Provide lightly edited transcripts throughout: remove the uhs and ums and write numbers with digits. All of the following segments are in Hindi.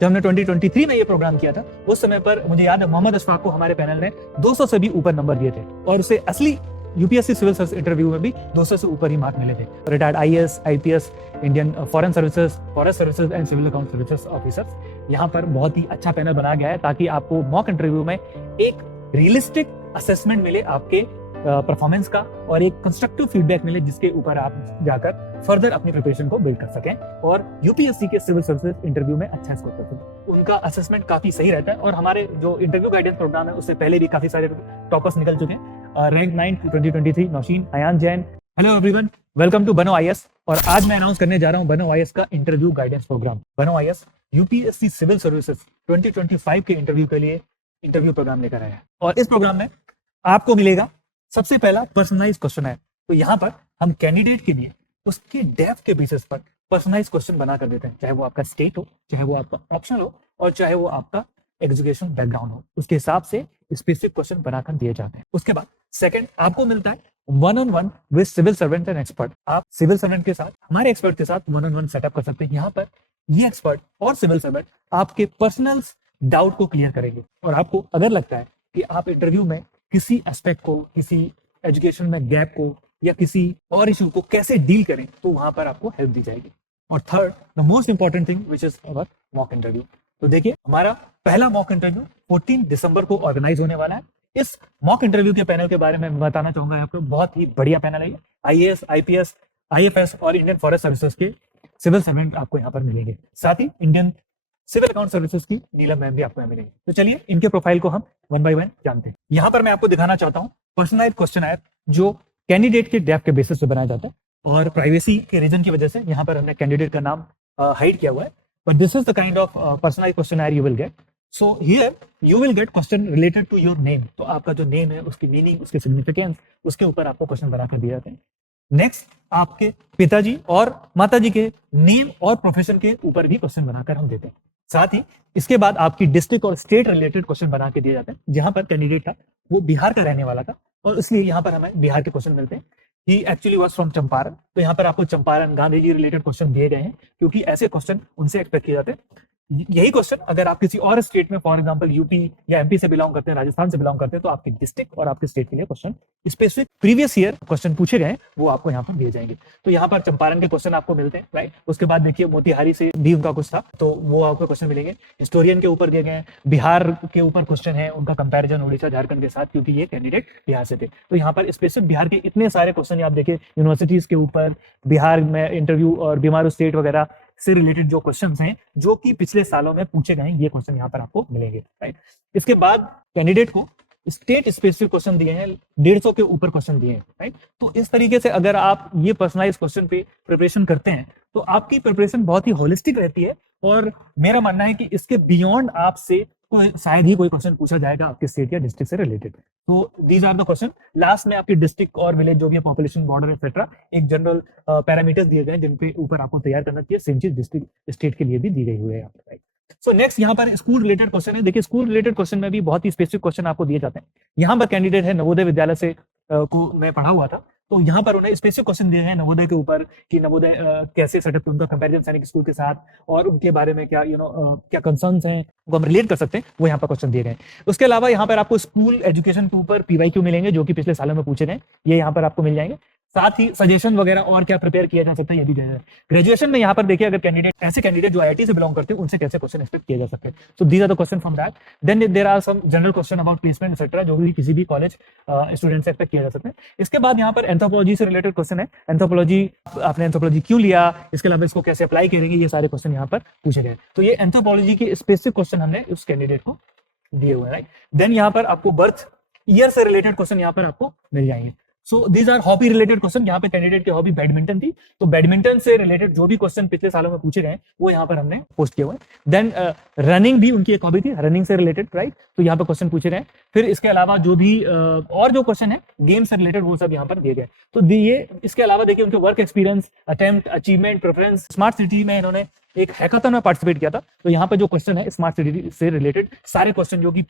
जब हमने 2023 में ये प्रोग्राम किया था, उस समय पर मुझे याद है मोहम्मद अशफाक को हमारे पैनल ने 200 से भी ऊपर नंबर दिए थे और उसे असली यूपीएससी सिविल सर्विस इंटरव्यू में भी 200 से ऊपर ही मार्क मिले थे। Retired IAS, IPS, Indian foreign services, forest services and civil account services officers, यहाँ पर बहुत ही अच्छा पैनल बनाया गया है ताकि आपको मॉक इंटरव्यू में एक रियलिस्टिक असेसमेंट मिले आपके परफॉर्मेंस का और एक कंस्ट्रक्टिव फीडबैक मिले जिसके ऊपर आप जाकर फर्दर अपनी प्रिपरेशन को बिल्ड कर सकें और यूपीएससी के सिविल सर्विसेज इंटरव्यू में अच्छा स्कोर कर सकें। उनका असेसमेंट काफी सही रहता है और हमारे जो इंटरव्यू गाइडेंस प्रोग्राम है उससे पहले भी काफी सारे टॉपर्स निकल चुके हैं। Rank 9 2023 Naushin, Ayan Jain. Hello everyone, welcome to Bano IAS. और आज मैं अनाउंस करने जा रहा हूं बनो आईएएस का इंटरव्यू गाइडेंस प्रोग्राम। बनो आईएएस यूपीएससी सिविल सर्विसेज 2025 के इंटरव्यू के लिए इंटरव्यू प्रोग्राम लेकर आया है और इस प्रोग्राम में आपको मिलेगा सबसे पहला पर्सनलाइज क्वेश्चन है। तो यहाँ पर हम कैंडिडेट के लिए उसके डेप्थ के बेसिस पर पर्सनलाइज क्वेश्चन बना कर देते हैं, चाहे वो आपका स्टेट हो, चाहे वो आपका ऑप्शनल हो और चाहे वो आपका एजुकेशन बैकग्राउंड हो, उसके हिसाब से स्पेसिफिक क्वेश्चन बनाकर दिए जाते हैं। उसके बाद सेकंड आपको मिलता है 1-on-1 with civil servant and expert. आप सिविल सर्वेंट के साथ, हमारे एक्सपर्ट के साथ 1-on-1 सेटअप कर सकते हैं। यहाँ पर ये एक्सपर्ट और सिविल सर्वेंट आपके पर्सनल डाउट को क्लियर करेंगे और आपको अगर लगता है कि आप इंटरव्यू में किसी एस्पेक्ट को, किसी एजुकेशन में गैप को या किसी और इशू को कैसे डील करें, तो वहां पर आपको हेल्प दी जाएगी। और third, the most important thing which is our mock interview. तो देखिए, हमारा पहला मॉक इंटरव्यू 14 दिसंबर को ऑर्गेनाइज होने वाला है। इस मॉक इंटरव्यू के पैनल के बारे में बताना चाहूंगा आपको, बहुत ही बढ़िया पैनल है। आईएएस, आईपीएस, आईएफएस और इंडियन फॉरेस्ट सर्विसेज के सिविल सर्वेंट आपको यहाँ पर मिलेंगे। साथ ही इंडियन सिविल अकाउंट सर्विसेज की नीलम मैम भी आपको यहाँ मिलेंगे। तो चलिए इनके प्रोफाइल को हम 1 by 1 जानते हैं। यहाँ पर मैं आपको दिखाना चाहता हूँ पर्सनलाइज क्वेश्चनायर जो कैंडिडेट के डेप्थ के बेसिस पे बनाया जाता है और प्राइवेसी के रीजन की वजह से यहाँ पर हमने कैंडिडेट का नाम हाइड किया हुआ है, but this is the kind of personalise questionnaire you will get. So here you will get question related to your name. तो आपका जो नेम है, उसकी मीनिंग, उसके सिग्निफिकेंस, उसके ऊपर आपको क्वेश्चन बनाकर दिए जाते हैं। नेक्स्ट, आपके पिताजी और माताजी के नेम और प्रोफेशन के ऊपर भी क्वेश्चन बनाकर हम देते हैं। साथ ही इसके बाद आपकी डिस्ट्रिक्ट और स्टेट रिलेटेड क्वेश्चन बना के दिए जाते हैं। जहां पर कैंडिडेट था वो बिहार का रहने वाला था और इसलिए यहाँ पर हमें बिहार के क्वेश्चन मिलते हैं। ही एक्चुअली वाज फ्रॉम चंपारण, तो यहाँ पर आपको चंपारण, गांधी जी रिलेटेड क्वेश्चन दिए गए हैं क्योंकि ऐसे क्वेश्चन उनसे एक्सपेक्ट किए जाते हैं। यही क्वेश्चन अगर आप किसी और स्टेट में, फॉर एग्जांपल यूपी या एमपी से बिलोंग करते हैं, राजस्थान से बिलोंग करते हैं, तो आपके डिस्ट्रिक्ट और आपके स्टेट के लिए question specific previous year question पूछे गए वो आपको यहाँ पर दिए जाएंगे। तो यहाँ पर चंपारण के क्वेश्चन आपको मिलते हैं, राइट। उसके बाद देखिए मोतिहारी से भी उनका कुछ था, तो वो आपको क्वेश्चन मिलेंगे। हिस्टोरियन के ऊपर दिए गए हैं, बिहार के ऊपर क्वेश्चन है, उनका कंपेरिजन उड़ीसा, झारखंड के साथ, क्योंकि ये कैंडिडेट बिहार से थे। तो यहाँ पर स्पेसिफिक बिहार के इतने सारे क्वेश्चन आप देखिए, यूनिवर्सिटीज के ऊपर, बिहार में इंटरव्यू और बीमारू स्टेट वगैरह से रिलेटेड जो क्वेश्चंस हैं जो कि पिछले सालों में पूछे गए हैं, ये क्वेश्चन यहाँ पर आपको मिलेंगे, राइट। इसके बाद कैंडिडेट को स्टेट स्पेसिफिक क्वेश्चन दिए हैं, 150 के ऊपर क्वेश्चन दिए हैं, राइट। तो इस तरीके से अगर आप ये पर्सनलाइज क्वेश्चन पे प्रिपरेशन करते हैं तो आपकी प्रिपरेशन बहुत ही होलिस्टिक रहती है और मेरा मानना है कि इसके बियॉन्ड आपसे कोई शायद ही कोई क्वेश्चन पूछा जाएगा आपके स्टेट या डिस्ट्रिक्ट से रिलेटेड। तो these are the question. Last में आपकी डिस्ट्रिक्ट और विलेज जो भी है, पॉपुलेशन, बॉर्डर एक्सेट्रा, एक जनरल पैरामीटर्स दिए गए जिन पे ऊपर आपको तैयार करना चाहिए। सेम चीज डिस्ट्रिक्ट, स्टेट के लिए भी दी गई हुई है यहाँ पर, राइट। सो नेक्स्ट यहाँ पर स्कूल रिलेटेड क्वेश्चन है। देखिए, स्कूल रिलेटेड क्वेश्चन में भी बहुत ही स्पेसिफिक क्वेश्चन आपको दिए जाते हैं। यहाँ पर कैंडिडेट है नवोदय विद्यालय से को मैं पढ़ा हुआ था, तो यहाँ पर उन्हें स्पेसिफिक क्वेश्चन दिए हैं नवोदय के ऊपर कि नवोदय कैसे सेटअप, उनका कंपैरिजन सैनिक स्कूल के साथ और उनके बारे में क्या क्या कंसर्न्स हैं, वो हम रिलेट कर सकते हैं, वो यहाँ पर क्वेश्चन दिए गए। उसके अलावा यहाँ पर आपको स्कूल एजुकेशन के ऊपर पीवाईक्यू मिलेंगे जो कि पिछले सालों में पूछे गए, ये यहाँ पर आपको मिल जाएंगे। साथ ही सजेशन वगैरह और क्या प्रिपेयर किया जा सकता है ये भी दिया जाए। ग्रेजुएशन में यहाँ पर देखिए, अगर कैंडिडेट, ऐसे कैंडिडेट जो आईआईटी से बिलोंग करते हैं, उनसे कैसे क्वेश्चन एक्सपेक्ट किया जा सकता है। So these are the question from that. Then there are some general question about placement etcetera, जो भी किसी भी कॉलेज स्टूडेंट से एक्सपेक्ट किया जा सकता है। इसके बाद यहाँ पर एंथ्रोपोलॉजी से रिलेटेड क्वेश्चन है। एंथ्रोपोलॉजी, आपने एंथ्रोपोलॉजी क्यों लिया, इसके अलावा इसको कैसे अप्लाई करेंगे, ये सारे क्वेश्चन यहाँ पर पूछे गए। तो ये एंथ्रोपोलॉजी के स्पेसिफिक क्वेश्चन हमने उस कैंडिडेट को दिए हुए हैं, राइट। देन यहाँ पर आपको बर्थ ईयर से रिलेटेड क्वेश्चन यहाँ पर आपको मिल जाएंगे। So these are hobby related question. यहाँ पे कैंडिडेट की हॉबी बैडमिंटन थी, तो बैडमिंटन से रिलेटेड जो भी क्वेश्चन पिछले सालों में पूछे गए वो यहाँ पर हमने पोस्ट किए हुए हैं। देन रनिंग भी उनकी एक हॉबी थी, रनिंग से रिलेटेड, राइट। तो यहाँ पे क्वेश्चन पूछे गए। फिर इसके अलावा जो भी और जो क्वेश्चन है गेम से रिलेटेड, वो सब यहाँ पर दिए गए। तो ये इसके अलावा देखिए उनके work experience, attempt, achievement, preference. Smart city में इन्होंने एक हैकाथन में पार्टिसिपेट किया था, तो यहाँ पे जो क्वेश्चन है स्मार्ट सिटी से रिलेटेड सारे क्वेश्चन जो कि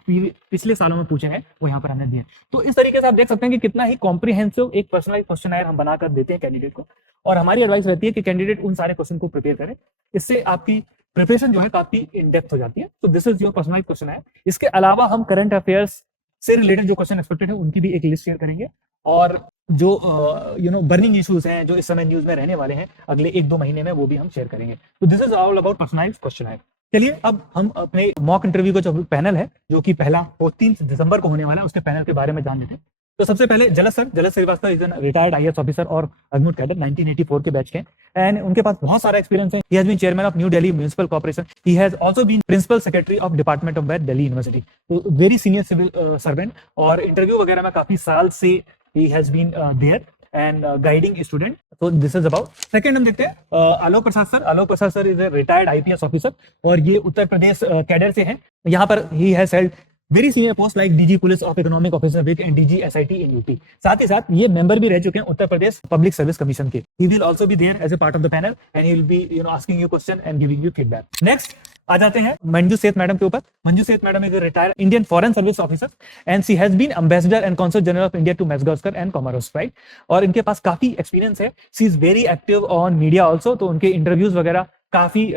पिछले सालों में पूछे हैं वो यहाँ पर हमने दिए। तो इस तरीके से आप देख सकते हैं कि कितना ही कॉम्प्रिहेंसिव एक पर्सनलाइज क्वेश्चनायर हम बनाकर देते हैं कैंडिडेट को। और हमारी एडवाइस रहती है कि कैंडिडेट उन सारे क्वेश्चन को प्रिपेयर करें, इससे आपकी प्रिपरेशन जो है काफी इन डेप्थ हो जाती है। तो this is your personalise question है। इसके अलावा हम करंट अफेयर्स से रिलेटेड जो क्वेश्चन एक्सपेक्टेड है उनकी भी एक लिस्ट शेयर करेंगे, और जो बर्निंग इश्यूज हैं जो इस समय न्यूज में रहने वाले हैं अगले 1-2 महीने में, वो भी हम शेयर करेंगे। तो this is all about personalise question है। चलिए अब हम अपने मॉक इंटरव्यू का जो पैनल है, जो कि पहला 3 दिसंबर को होने वाला है, उसके पैनल के बारे में जान लेते हैं। तो सबसे पहले Jalaj Srivastava is an retired IAS officer और अग्निवीर कैडर 1984 के बैच के, एंड उनके पास बहुत सारा एक्सपीरियंस है। He has been chairman of New Delhi municipal corporation, he has also been principal secretary of department of wait Delhi university. तो वेरी सीनियर सिविल सर्वेंट, और इंटरव्यू वगैरह में काफी साल से he has been there and guiding student. तो दिस इज अबाउट। सेकंड हम देखते हैं Alok Prasad sir. Alok Prasad sir is a retired IPS officer, और ये उत्तर प्रदेश कैडर से हैं। यहाँ पर he has held very senior post like DG police of economic officer wing and DG SIT in UP. साथ ही साथ ये मेंबर भी रह चुके हैं Uttar Pradesh public service commission के। He will also be there as a part of the panel and he will be asking you question and giving you feedback. Next आ जाते हैं मंजू सेठ मैडम के ऊपर। Manju Seth madam is retired Indian foreign service officer and she has been ambassador and consul general of India to Madagascar and Comoros, right. और इनके पास काफी एक्सपीरियंस है। She is very active on media also, तो उनके इंटरव्यूज वगैरह काफी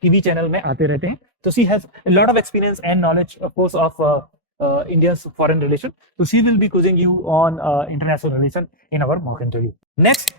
टीवी चैनल में आते रहते हैं। तो she has lot of experience and knowledge of course of India's foreign relation. So she will be quizzing you on international relation in our mock interview. Next,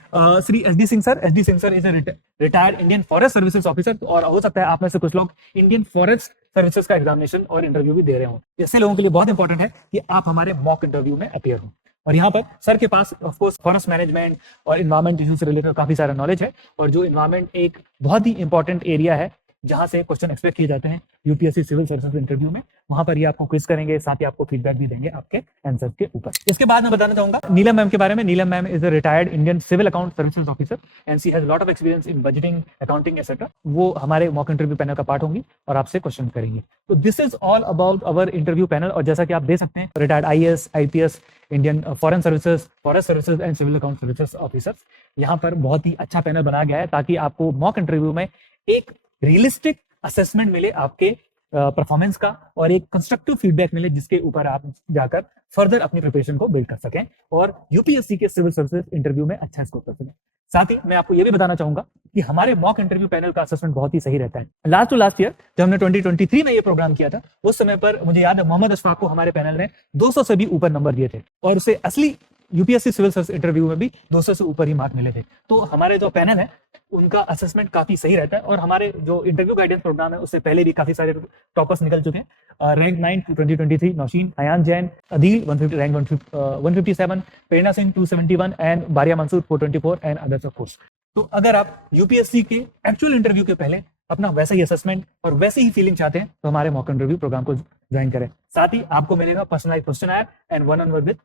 Sri SD Singh sir. SD Singh sir is a retired Indian Forest Services officer, और हो सकता है आप में से कुछ लोग Indian Forest Services का एग्जामिनेशन और इंटरव्यू भी दे रहे हो। ऐसे लोगों के लिए बहुत इंपॉर्टेंट है कि आप हमारे मॉक इंटरव्यू में अपीयर हो। और यहाँ पर सर के पास ऑफ कोर्स फॉरेस्ट मैनेजमेंट और इन्वायरमेंट इश्यूज से रिलेटेड काफी सारा नॉलेज है, और जो इन्वायरमेंट एक बहुत ही इंपॉर्टेंट एरिया है जहां से क्वेश्चन एक्सपेक्ट किए जाते हैं यूपीएससी सिविल सर्विसेज इंटरव्यू में, वहां पर ये आपको क्विज करेंगे, साथ ही आपको फीडबैक भी देंगे आपके आंसर के ऊपर। इसके बाद मैं बताना चाहूंगा नीलम मैम के बारे में। Neelam ma'am is a retired Indian civil account services officer and she has lot of experience in budgeting, accounting etcetera. वो हमारे मॉक इंटरव्यू पैनल का पार्ट होंगी और आपसे क्वेश्चन करेंगे। तो this is all about our interview panel. और जैसा कि आप देख सकते हैं, retired IAS, IPS, Indian foreign services, forest services and civil account services officers, यहाँ पर बहुत ही अच्छा पैनल बनाया गया है ताकि आपको मॉक इंटरव्यू में एक रियलिस्टिक असेसमेंट मिले आपके परफॉर्मेंस का, और एक कंस्ट्रक्टिव फीडबैक मिले जिसके ऊपर आप जाकर फर्दर अपनी प्रिपरेशन को बिल्ड कर सकें और यूपीएससी के सिविल सर्विसेज इंटरव्यू में अच्छा स्कोर कर सकें। साथ ही मैं आपको यह भी बताना चाहूंगा कि हमारे मॉक इंटरव्यू पैनल का असेसमेंट बहुत ही सही रहता है। लास्ट ईयर जब हमने 2023 में ये प्रोग्राम किया था, उस समय पर मुझे याद है मोहम्मद अशफाक को हमारे पैनल ने 200 से भी ऊपर नंबर दिए थे, और उसे असली यूपीएससी सिविल सर्विस इंटरव्यू में भी 200 से ऊपर ही मार्क मिले थे। तो हमारे जो पैनल है उनका असेसमेंट काफी सही रहता है, और हमारे जो इंटरव्यू गाइडेंस प्रोग्राम है उससे पहले भी काफी सारे टॉपर्स निकल चुके हैं। Rank 9 2023 Naushin, Ayan Jain, Adeel 150 rank 157, Prerna Singh 271 and Bariya Mansoor 424 and others of course. तो अगर आप यूपीएससी के एक्चुअल इंटरव्यू के पहले अपना वैसा ही असेसमेंट और वैसे ही फीलिंग चाहते हैं तो हमारे मॉक इंटरव्यू प्रोग्राम को ज्वाइन करें। साथ ही आपको मिलेगा personalised question app and one on one with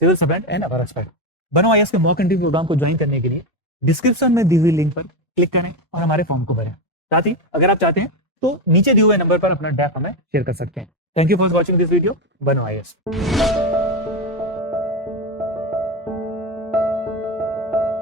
civil servant and our expert. Bano IAS के मॉक इंटरव्यू प्रोग्राम को ज्वाइन करने के लिए डिस्क्रिप्शन में दी हुई लिंक पर क्लिक करें और हमारे फॉर्म को भरें। साथ ही अगर आप चाहते हैं तो नीचे दिए हुए नंबर पर अपना डैप हमें शेयर कर सकते हैं। Thank you for watching this video. बनो आईएएस।